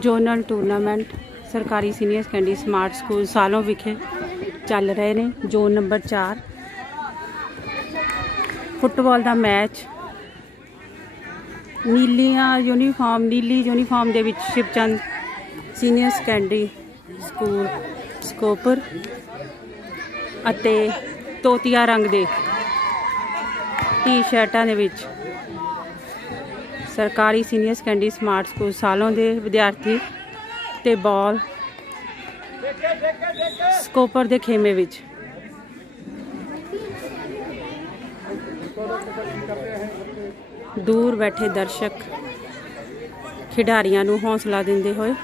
Zonal tournament ਸਰਕਾਰੀ senior secondary smart school Salon ਵਿਖੇ ਚੱਲ ਰਹੇ ਨੇ ਜ਼ੋਨ ਨੰਬਰ 4 ਫੁੱਟਬਾਲ ਦਾ ਮੈਚ। ਨੀਲੀਆਂ ਯੂਨੀਫਾਰਮ ਨੀਲੀ ਯੂਨੀਫਾਰਮ ਦੇ ਵਿੱਚ ਸ਼ਿਵਚੰਦ ਸੀਨੀਅਰ ਸੈਕੰਡਰੀ ਸਕੂਲ ਸਕੋਪਰ ਅਤੇ ਤੋਤੀਆ ਰੰਗ ਦੇ ਟੀ-ਸ਼ਰਟਾਂ ਦੇ ਵਿੱਚ ਸਰਕਾਰੀ senior secondary smart school Salon ਦੇ ਵਿਦਿਆਰਥੀ ਤੇ ਬਾਲ ਸਕੋਪਰ ਦੇ ਖੇਮੇ ਵਿੱਚ। ਦੂਰ ਬੈਠੇ ਦਰਸ਼ਕ ਖਿਡਾਰੀਆਂ ਨੂੰ ਹੌਸਲਾ ਦਿੰਦੇ ਹੋਏ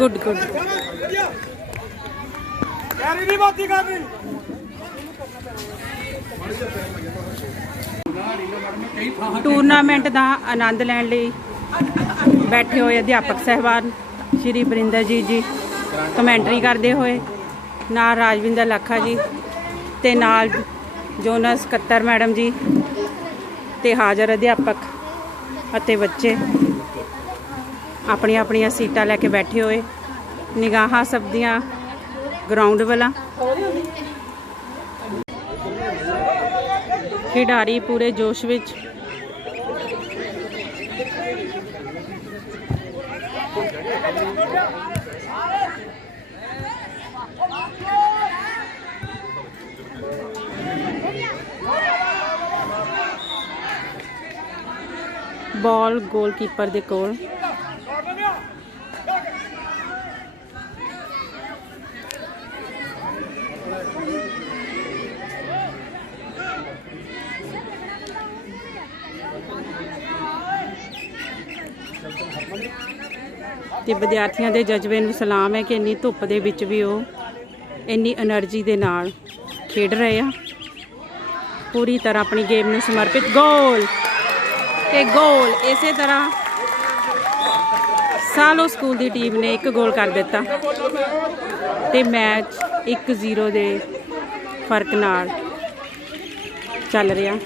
ਗੁੱਡ ਗੁੱਡ। ਯਾਰੀ ਨਹੀਂ ਬਾਤੀ ਕਰਨੀ ਟੂਰਨਾਮੈਂਟ ਦਾ ਆਨੰਦ ਲੈਣ ਲਈ ਬੈਠੇ ਹੋਏ ਅਧਿਆਪਕ ਸਹਿਬਾਨ, ਸ਼੍ਰੀ ਬਰਿੰਦਰ ਜੀ ਜੀ। ਕਮੈਂਟਰੀ ਕਰਦੇ ਹੋਏ ਨਾਲ ਰਾਜਵਿੰਦਰ ਲੱਖਾ ਜੀ ਤੇ ਨਾਲ ਜੋਨਸ ਕੱਤਰ ਮੈਡਮ ਜੀ ਤੇ ਹਾਜ਼ਰ ਅਧਿਆਪਕ ਅਤੇ ਬੱਚੇ। ਆਪਣੀਆਂ ਆਪਣੀਆਂ ਸੀਟਾਂ ਲੈ ਕੇ ਬੈਠੇ ਹੋਏ। ਨਿਗਾਹਾਂ ਸਭ ਦੀਆਂ ਗਰਾਊਂਡ ਵਾਲਾ। ਖਿਡਾਰੀ ਪੂਰੇ ਜੋਸ਼ ਵਿੱਚ। ਬਾਲ ਗੋਲਕੀਪਰ ਦੇ ਕੋਲ। ਤੇ ਵਿਦਿਆਰਥੀਆਂ ਦੇ ਜਜ਼ਬੇ ਨੂੰ ਸਲਾਮ ਹੈ ਕਿ ਇੰਨੀ ਧੁੱਪ ਦੇ ਵਿੱਚ ਵੀ ਉਹ ਇੰਨੀ એનર્ਜੀ ਦੇ ਨਾਲ ਖੇਡ ਰਹੇ ਆ। ਪੂਰੀ ਤਰ੍ਹਾਂ ਆਪਣੀ ਗੇਮ ਨੂੰ ਸਮਰਪਿਤ। ਗੋਲ ਤੇ ਗੋਲ ਇਸੇ ਤਰ੍ਹਾਂ ਸਾਲੋ ਸਕੂਲ ਦੀ ਟੀਮ ਨੇ ਇੱਕ ਗੋਲ ਕਰ ਦਿੱਤਾ ਤੇ ਮੈਚ 1-0 ਦੇ ਫ਼ਰਕ ਨਾਲ ਚੱਲ ਰਿਹਾ।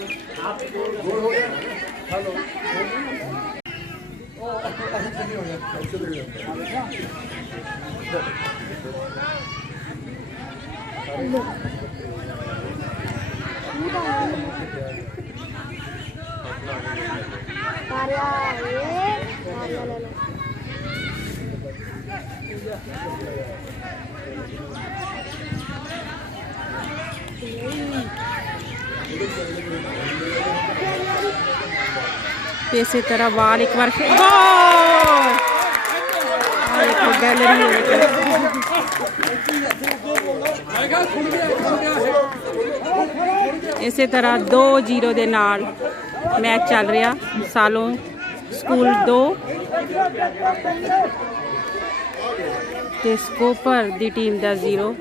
ਇਸੇ ਤਰ੍ਹਾਂ ਬਾਲ ਇੱਕ ਵਾਰ ਫਿਰ ਇਸੇ ਤਰ੍ਹਾਂ 2-0 ਦੇ ਨਾਲ ਮੈਚ ਚੱਲ ਰਿਹਾ ਸਾਲੋਂ ਸਕੂਲ 2 ਤੇ ਸਕੋਪਰ ਦੀ ਟੀਮ ਦਾ 0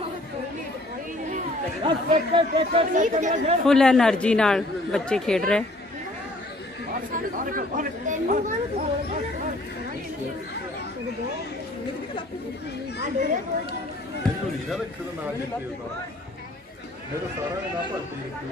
ਫੁੱਲ એનર્ਜੀ ਨਾਲ ਬੱਚੇ ਖੇਡ ਰਹੇ। ਇਹਨੂੰ ਨਹੀਂ ਨਾ ਰੱਖੇ ਦਾ ਨਾਂ ਜਿੱਤੇ ਉਹਦਾ ਇਹ ਤਾਂ ਸਾਰਾ ਦਾ ਨਾਂ ਭਰਤੀ ਲਿਖੀ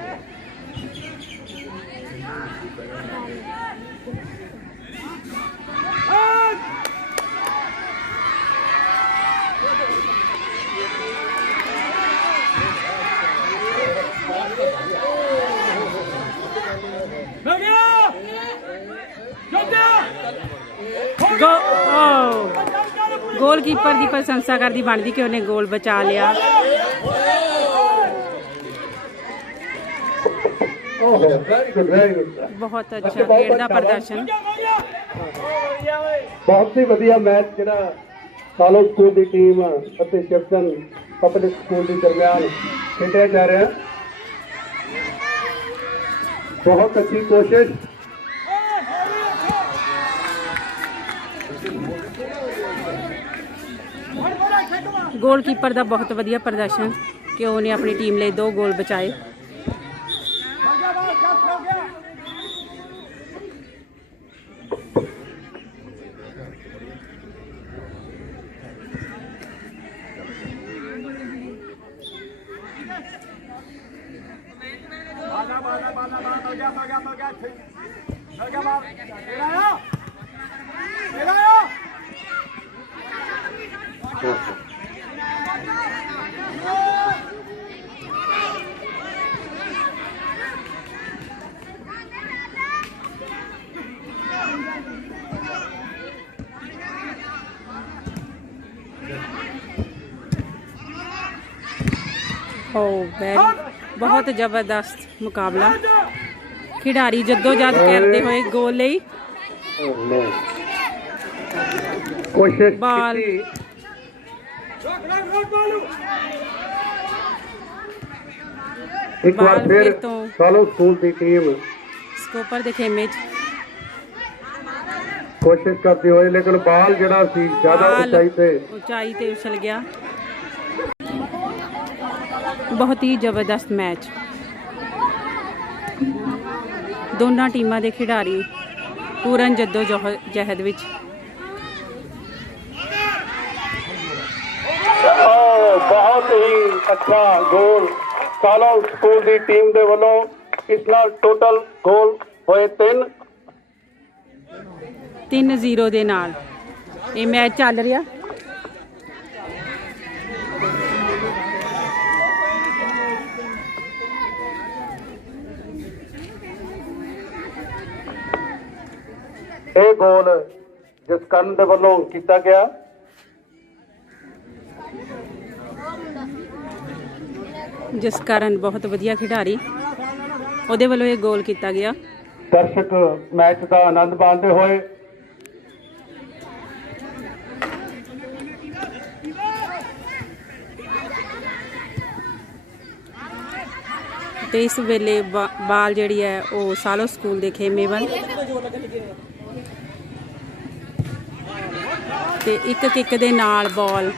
ਮੈਂ ਗਿਆ ਜੋਤਿਆ ਗੋ ਓ ਗੋਲਕੀਪਰ ਦੀ ਪ੍ਰਸ਼ੰਸਾ ਕਰਦੀ ਬਣਦੀ ਕਿ ਉਹਨੇ ਗੋਲ ਬਚਾ ਲਿਆ. ਬਹੁਤ ਅੱਛਾ ਖੇਡ ਦਾ ਪ੍ਰਦਰਸ਼ਨ। ਬਹੁਤ ਹੀ ਵਧੀਆ ਮੈਚ ਜਿਹੜਾ ਸਾਲੋ ਸਕੂਲ ਦੀ ਟੀਮ ਅਤੇ ਸ਼ਿਵਚਨ ਪਬਲਿਕ ਸਕੂਲ ਦੇ ਦਰਮਿਆਨ ਖੇਡਿਆ ਜਾ ਰਿਹਾ। ਬਹੁਤ ਅੱਛੀ ਕੋਸ਼ਿਸ਼। ਗੋਲਕੀਪਰ ਦਾ ਬਹੁਤ ਵਧੀਆ ਪ੍ਰਦਰਸ਼ਨ ਕਿ ਉਹਨੇ ਆਪਣੀ ਟੀਮ ਲਈ ਦੋ ਗੋਲ ਬਚਾਏ Thank you. ਹੀ। ਓ ਵੈਰੀ ਬਹੁਤ ਜ਼ਬਰਦਸਤ ਮੁਕਾਬਲਾ ਖਿਡਾਰੀ ਜੱਦੋ-ਜਹਿਦ ਕਰਦੇ ਹੋਏ ਗੋਲ ਲਈ ਕੋਸ਼ਿਸ਼ ਬਾਲ। ਕੀਤੀ ਇੱਕ ਵਾਰ ਫਿਰ। ਸਾਲੋ ਸਕੂਲ ਦੀ ਟੀਮ ਸਕੋਪਰ ਦੇ ਖੇਮੇ 'ਚ ਕੋਸ਼ਿਸ਼ ਕਰਦੀ ਹੋਈ ਲੇਕਿਨ ਬਾਲ ਜਿਹੜਾ ਸੀ ਜ਼ਿਆਦਾ ਉਚਾਈ ਤੇ ਉਚਾਈ ਤੇ ਉਛਲ ਗਿਆ ਬਹੁਤ ਹੀ ਜ਼ਬਰਦਸਤ ਮੈਚ। ਦੋਨਾਂ ਟੀਮਾਂ ਦੇ ਖਿਡਾਰੀ ਪੂਰਨ ਜੱਦੋ ਜਹ- ਜਹਿਦ ਵਿੱਚ ਬਹੁਤ ਹੀ ਅੱਛਾ ਗੋਲ ਸਾਲੋ ਸਕੂਲ ਦੀ ਟੀਮ ਦੇ ਵੱਲੋਂ। ਇਸ ਨਾਲ ਟੋਟਲ ਗੋਲ ਹੋਏ ਤਿੰਨ। 3-0 ਦੇ ਨਾਲ। ਇਹ ਮੈਚ ਚੱਲ ਰਿਹਾ। ਇਹ ਗੋਲ ਜਸਕਰਨ ਦੇ ਵੱਲੋਂ ਕੀਤਾ ਗਿਆ। ਜਿਸ ਕਾਰਨ ਬਹੁਤ ਵਧੀਆ ਖਿਡਾਰੀ ਉਹਦੇ ਵੱਲੋਂ ਇਹ ਗੋਲ ਕੀਤਾ ਗਿਆ। ਦਰਸ਼ਕ ਮੈਚ ਦਾ ਆਨੰਦ ਮਾਣਦੇ ਹੋਏ ਤੇ ਇਸ ਵੇਲੇ ਬਾਲ ਜਿਹੜੀ ਹੈ ਉਹ ਸਾਲੋ ਸਕੂਲ ਦੇ ਖੇਮੇ ਵੱਲ। ਤੇ ਇੱਕ ਕਿੱਕ ਦੇ ਨਾਲ ਬਾਲ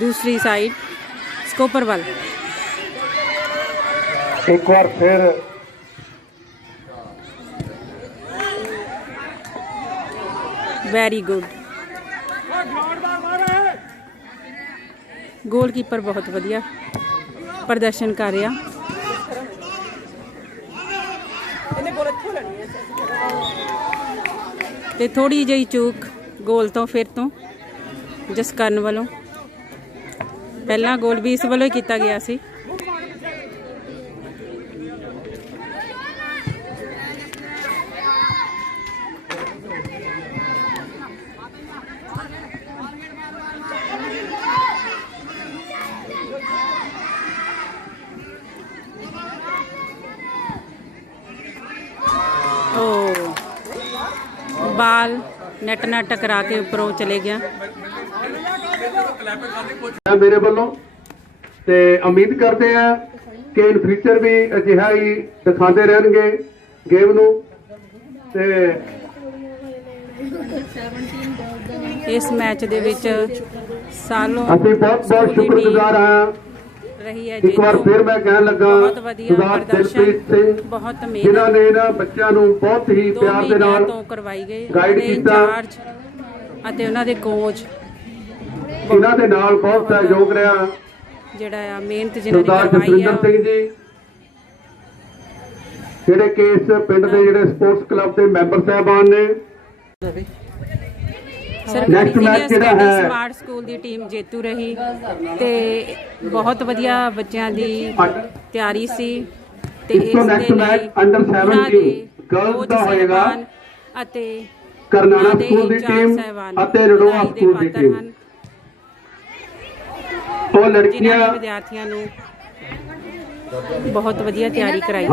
ਦੂਸਰੀ ਸਾਈਡ ਸਕੋਪਰ ਵੱਲ। ਇੱਕ ਵਾਰ ਫਿਰ ਵੈਰੀ ਗੁੱਡ ਗੋਲਕੀਪਰ ਬਹੁਤ ਵਧੀਆ ਪ੍ਰਦਰਸ਼ਨ ਕਰ ਰਿਹਾ। ਤੇ ਥੋੜੀ ਜਿਹੀ ਚੂਕ ਗੋਲ ਤੋਂ ਫਿਰ ਤੋਂ ਜਸਕਰਨ ਵੱਲੋਂ। ਪਹਿਲਾ ਗੋਲ ਵੀ ਇਸ ਵੱਲੋਂ ਹੀ ਕੀਤਾ ਗਿਆ ਸੀ। ਓ, ਬਾਲ। ਨੈਟ ਨਾਲ ਟਕਰਾ ਕੇ ਉੱਪਰੋਂ ਚਲੇ ਗਿਆ। ਹੈ ਮੇਰੇ ਵੱਲੋਂ ਤੇ ਉਮੀਦ ਕਰਦੇ ਆ ਕਿ ਇਨ ਫਿਊਚਰ ਵੀ ਅਜਿਹਾ ਹੀ ਦਿਖਾਉਂਦੇ ਰਹਿਣਗੇ ਗੇਮ ਨੂੰ। ਤੇ ਇਸ ਮੈਚ ਦੇ ਵਿੱਚ ਸਾਲੋਂ ਅਸੀਂ ਬਹੁਤ ਬਹੁਤ ਸ਼ੁਕਰਗੁਜ਼ਾਰ ਹਾਂ ਰਹੀ ਹੈ ਇੱਕ ਵਾਰ। ਫਿਰ ਮੈਂ ਕਹਿਣ ਲੱਗਾ ਬਹੁਤ ਵਧੀਆ ਦਿਲਪ੍ਰੀਤ ਸਿੰਘ ਬਹੁਤ ਜਿਨ੍ਹਾਂ ਮਿਹਨਤ ਨੇ ਇਹਨਾਂ ਬੱਚਿਆਂ ਨੂੰ ਬਹੁਤ ਹੀ ਪਿਆਰ ਦੇ ਨਾਲ ਤੋਂ ਕਰਵਾਈ ਗਈ ਗਾਈਡ ਕੀਤਾ। ਅਤੇ ਉਹਨਾਂ ਦੇ ਕੋਚ ਇਹਨਾਂ ਦੇ ਨਾਲ ਬਹੁਤ ਸਹਿਯੋਗ ਰਿਹਾ ਜਿਹੜਾ ਆ ਮਿਹਨਤ ਜਿਨ੍ਹਾਂ ਨੇ ਕਰਵਾਈ ਆ ਸਿੰਘ ਜੀ ਜਿਹੜੇ ਕਿ ਇਸ ਪਿੰਡ ਦੇ ਜਿਹੜੇ ਸਪੋਰਟਸ ਕਲੱਬ ਦੇ ਮੈਂਬਰ ਸਾਹਿਬਾਨ ਨੇ ਜਿਹੜਾ ਸਟੱਡੀ ਹੈ- ਸਮਾਰਟ ਸਕੂਲ ਦੀ ਟੀਮ ਜੇਤੂ ਰਹੀ ਤੇ ਬਹੁਤ ਵਧੀਆ ਬੱਚਿਆਂ ਦੀ ਤਿਆਰੀ ਸੀ ਤੇ ਇਸ ਤੋਂ ਲਈ under ਉਹਨਾਂ 17 ਦੇ girls ਕੋਚ ਦਾ ਹੋਏਗਾ। ਅਤੇ ਕਰਨਾਣਾ ਸਕੂਲ ਦੀ ਟੀਮ ਅਤੇ ਰੜੋਆ ਸਕੂਲ ਦੀ ਟੀਮ ਉਹ ਲੜਕੀਆਂ ਵਿਦਿਆਰਥੀਆਂ ਨੂੰ ਬਹੁਤ ਵਧੀਆ ਤਿਆਰੀ ਕਰਾਈ।